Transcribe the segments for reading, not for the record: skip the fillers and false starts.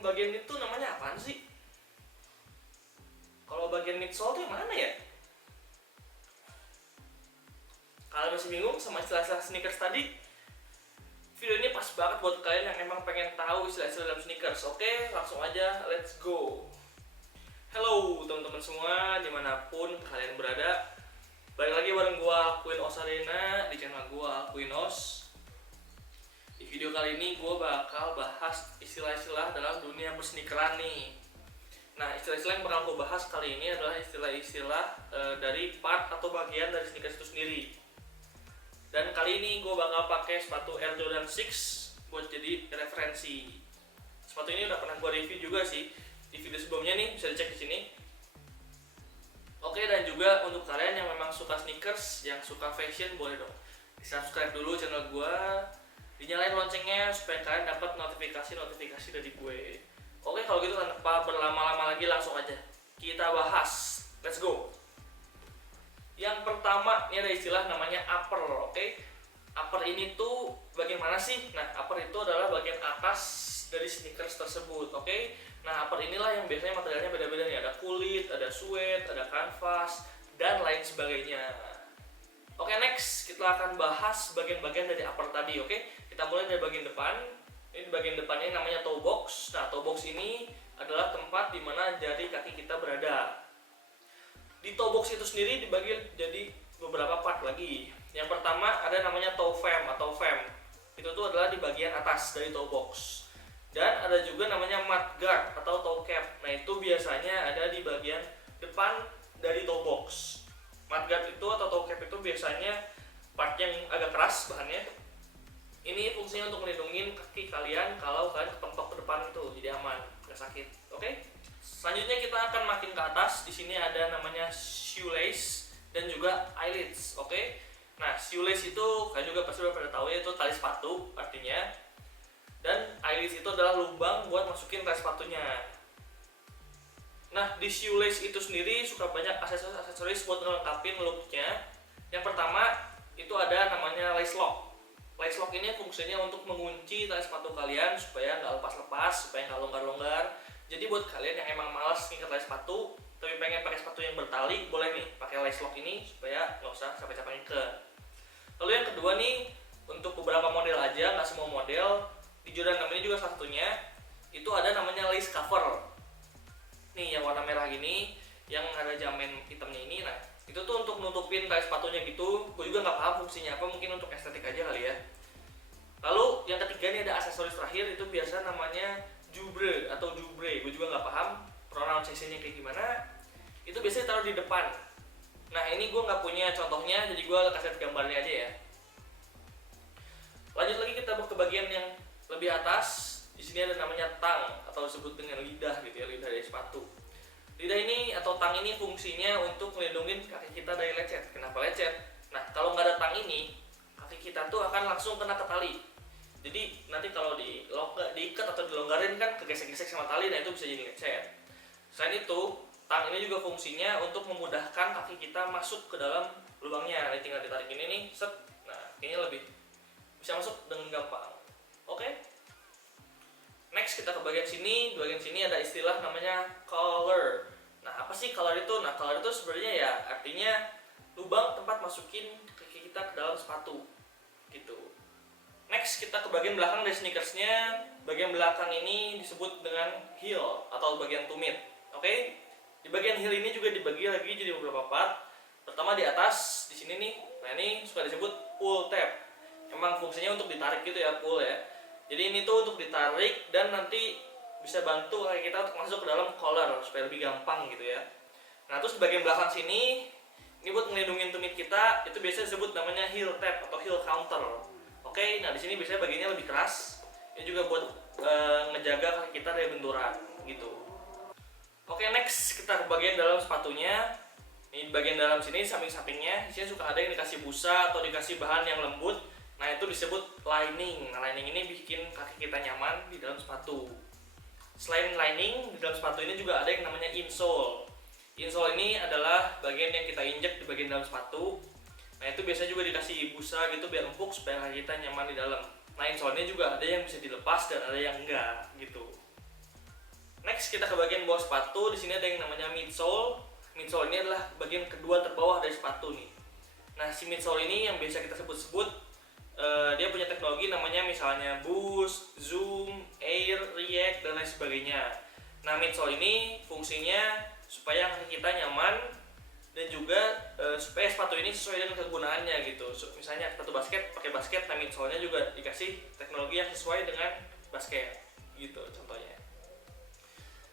bagian itu namanya apaan sih? Kalau bagian midsole itu yang mana ya? Kalian masih bingung sama istilah-istilah sneakers tadi? Video ini pas banget buat kalian yang emang pengen tahu istilah-istilah dalam sneakers. Oke, langsung aja, let's go. Halo teman-teman semua, dimanapun kalian berada. Balik lagi bareng gua Queen Osarena di channel gua Queenos. Di video kali ini gua bakal bahas istilah-istilah dalam dunia bersneakeran nih. Nah, istilah-istilah yang bakal gua bahas kali ini adalah istilah-istilah dari part atau bagian dari sneakers itu sendiri. Dan kali ini gue bakal pakai sepatu Air Jordan 6 buat jadi referensi. Sepatu ini udah pernah gue review juga sih di video sebelumnya nih, bisa dicek di sini. Oke, dan juga untuk kalian yang memang suka sneakers, yang suka fashion, boleh dong di-subscribe dulu channel gue, dinyalain loncengnya supaya kalian dapat notifikasi dari gue. Oke, kalau gitu tanpa berlama-lama lagi langsung aja kita bahas. Let's go. Yang pertama, ini ada istilah namanya upper, oke? Upper ini tuh bagian mana sih? Nah, upper itu adalah bagian atas dari sneakers tersebut, oke? Nah, upper inilah yang biasanya materialnya beda-beda nih. Ada kulit, ada suede, ada kanvas, dan lain sebagainya. Oke, next kita akan bahas bagian-bagian dari upper tadi, oke? Kita mulai dari bagian depan. Ini bagian depannya namanya toe box. Nah, toe box ini adalah tempat di mana jari kaki kita berada. Di toe box itu sendiri dibagi jadi beberapa part lagi. Yang pertama ada namanya toe frame atau frame. Itu tuh adalah di bagian atas dari toe box. Dan ada juga namanya mudguard atau toe cap. Nah, itu biasanya ada di bagian depan dari toe box. Mudguard itu atau toe cap itu biasanya part yang agak keras bahannya. Ini fungsinya untuk melindungi kaki kalian kalau kalian kepentok ke depan itu, jadi aman, nggak sakit. Oke? Selanjutnya kita akan makin ke atas. Di sini ada namanya shoelace dan juga eyelets, oke? Nah, shoelace itu kalian juga pasti udah pada tahu ya, itu tali sepatu artinya. Dan eyelets itu adalah lubang buat masukin tali sepatunya. Nah, di shoelace itu sendiri suka banyak aksesoris buat ngelengkapin looknya. Yang pertama itu ada namanya lace lock. Lace lock ini fungsinya untuk mengunci tali sepatu kalian supaya nggak lepas-lepas, supaya nggak longgar-longgar. Jadi buat kalian yang emang malas ngikat tali sepatu, tapi pengen pakai sepatu yang bertali, boleh nih pakai lace lock ini supaya nggak usah capek-capek ngikat. Lalu yang kedua nih, untuk beberapa model aja, nggak semua model, di Jordan 6 ini juga salah satunya, itu ada namanya lace cover. Nih yang warna merah gini, yang ada jamen hitamnya ini, nah itu tuh untuk nutupin tali sepatunya gitu. Gue juga nggak paham fungsinya apa, mungkin untuk estetik aja kali ya. Lalu yang ketiga nih ada aksesoris terakhir, itu biasa namanya jubre atau jubre, gue juga nggak paham pronunciation-nya kayak gimana. Itu biasanya taruh di depan. Nah, ini gue nggak punya contohnya, jadi gue kasih gambarnya aja ya. Lanjut lagi kita ke bagian yang lebih atas. Di sini ada namanya tang atau disebut dengan lidah gitu ya, lidah dari sepatu. Lidah ini atau tang ini fungsinya untuk melindungi kaki kita dari lecet. Kenapa lecet? Nah, kalau nggak ada tang ini, kaki kita tuh akan langsung kena ke tali. Jadi nanti kalau diikat atau dilonggarin kan kegesek-gesek sama tali, nah itu bisa jadi lecet. Selain itu, tang ini juga fungsinya untuk memudahkan kaki kita masuk ke dalam lubangnya. Ini tinggal ditarik ini nih, set. Nah, kayaknya lebih bisa masuk dengan gampang. Oke? Next kita ke bagian sini. Di bagian sini ada istilah namanya collar. Nah, apa sih collar itu? Nah, collar itu sebenarnya ya artinya lubang tempat masukin kaki kita ke dalam sepatu. Gitu. Next kita ke bagian belakang dari sneakersnya. Bagian belakang ini disebut dengan heel atau bagian tumit. Oke? Di bagian heel ini juga dibagi lagi jadi beberapa part. Pertama di atas, di sini nih. Nah, ini suka disebut pull tab. Emang fungsinya untuk ditarik gitu ya, pull ya. Jadi ini tuh untuk ditarik dan nanti bisa bantu kaki kita untuk masuk ke dalam collar supaya lebih gampang gitu ya. Nah, terus di bagian belakang sini ini buat melindungi tumit kita, itu biasanya disebut namanya heel tab atau heel counter. Oke, nah di sini biasanya bagiannya lebih keras. Ini juga buat ngejaga kaki kita dari benturan gitu. Oke, next kita ke bagian dalam sepatunya. Ini bagian dalam sini samping-sampingnya, di sini suka ada yang dikasih busa atau dikasih bahan yang lembut. Nah, itu disebut lining. Nah, lining ini bikin kaki kita nyaman di dalam sepatu. Selain lining, di dalam sepatu ini juga ada yang namanya insole. Insole ini adalah bagian yang kita injek di bagian dalam sepatu. Nah, itu biasanya juga dikasih busa gitu biar empuk supaya kaki kita nyaman di dalam. Nah, insole-nya juga ada yang bisa dilepas dan ada yang enggak gitu. Next kita ke bagian bawah sepatu. Di sini ada yang namanya midsole. Midsole ini adalah bagian kedua terbawah dari sepatu nih. Nah, si midsole ini yang biasa kita sebut-sebut dia punya teknologi namanya misalnya boost, zoom, air, react dan lain sebagainya. Nah, midsole ini fungsinya supaya kita nyaman dan juga supaya sepatu ini sesuai dengan kegunaannya gitu. Misalnya sepatu basket pakai basket, nah midsole-nya juga dikasih teknologi yang sesuai dengan basket gitu contohnya.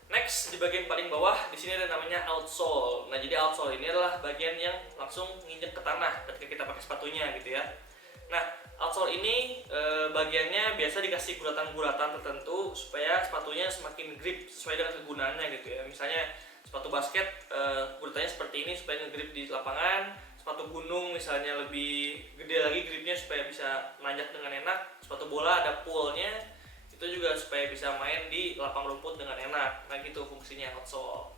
Next, di bagian paling bawah di sini ada namanya outsole. Nah, jadi outsole ini adalah bagian yang langsung nginjek ke tanah ketika kita pakai sepatunya gitu ya. Nah, outsole ini bagiannya biasa dikasih guratan-guratan tertentu supaya sepatunya semakin grip sesuai dengan kegunaannya gitu ya. Misalnya sepatu basket guratannya seperti ini supaya nge-grip di lapangan. Sepatu gunung misalnya lebih gede lagi gripnya supaya bisa nanjak dengan enak. Sepatu bola ada poolnya, itu juga supaya bisa main di lapang rumput dengan enak. Nah, gitu fungsinya outsole.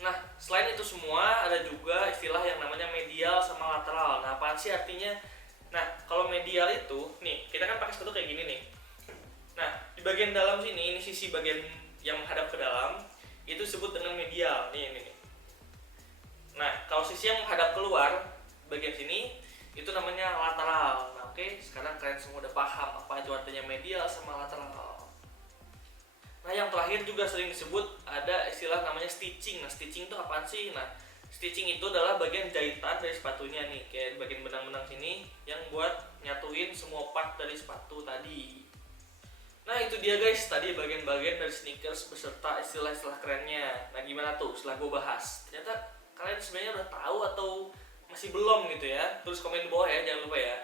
Nah, selain itu semua ada juga istilah yang namanya medial sama lateral. Nah, apaan sih artinya? Nah, kalau medial itu, nih, kita kan pakai sepatu kayak gini nih. Nah, di bagian dalam sini, ini sisi bagian yang menghadap ke dalam, itu disebut dengan medial. Nih. Nah, kalau sisi yang menghadap keluar, bagian sini, itu namanya lateral. Nah, oke, sekarang kalian semua udah paham apa itu artinya medial sama lateral. Nah, yang terakhir juga sering disebut ada istilah namanya stitching. Nah, stitching itu apaan sih? Nah, stitching itu adalah bagian jahitan dari sepatunya nih, kayak bagian benang-benang sini yang buat nyatuin semua part dari sepatu tadi. Nah, itu dia guys, tadi bagian-bagian dari sneakers beserta istilah-istilah kerennya. Nah, gimana tuh setelah gue bahas? Ternyata kalian sebenarnya udah tahu atau masih belum gitu ya? Tulis komen di bawah ya, jangan lupa ya.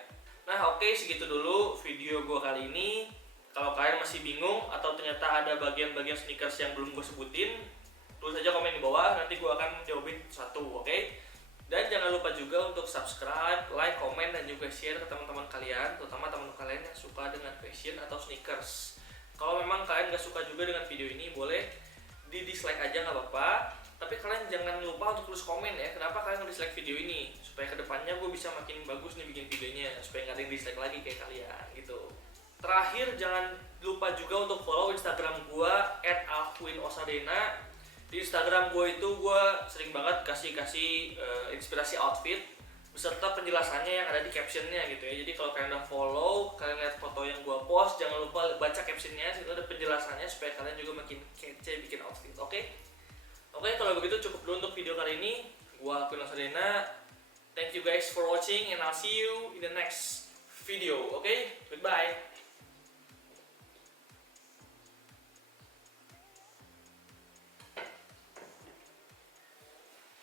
Nah, oke, segitu dulu video gue kali ini. Kalau kalian masih bingung atau ternyata ada bagian-bagian sneakers yang belum gue sebutin, tulis aja komen di bawah, nanti gue akan jawabin satu, oke? Dan jangan lupa juga untuk subscribe, like, komen, dan juga share ke teman-teman kalian, terutama teman-teman kalian yang suka dengan fashion atau sneakers. Kalau memang kalian gak suka juga dengan video ini, boleh di dislike aja gak apa-apa. Tapi kalian jangan lupa untuk tulis komen ya, kenapa kalian nge-dislike video ini, supaya kedepannya gue bisa makin bagus nih bikin videonya, supaya gak ada yang dislike lagi kayak kalian gitu. Terakhir, jangan lupa juga untuk follow Instagram gue @alwinosadena. Di Instagram gue itu gue sering banget kasih inspirasi outfit beserta penjelasannya yang ada di captionnya gitu ya. Jadi kalau kalian udah follow, kalian lihat foto yang gue post, jangan lupa baca captionnya, situ ada penjelasannya supaya kalian juga makin kece bikin outfit. Oke, kalau begitu cukup dulu untuk video kali ini. Gue Alwinosadena. Thank you guys for watching and I'll see you in the next video. Oke, goodbye.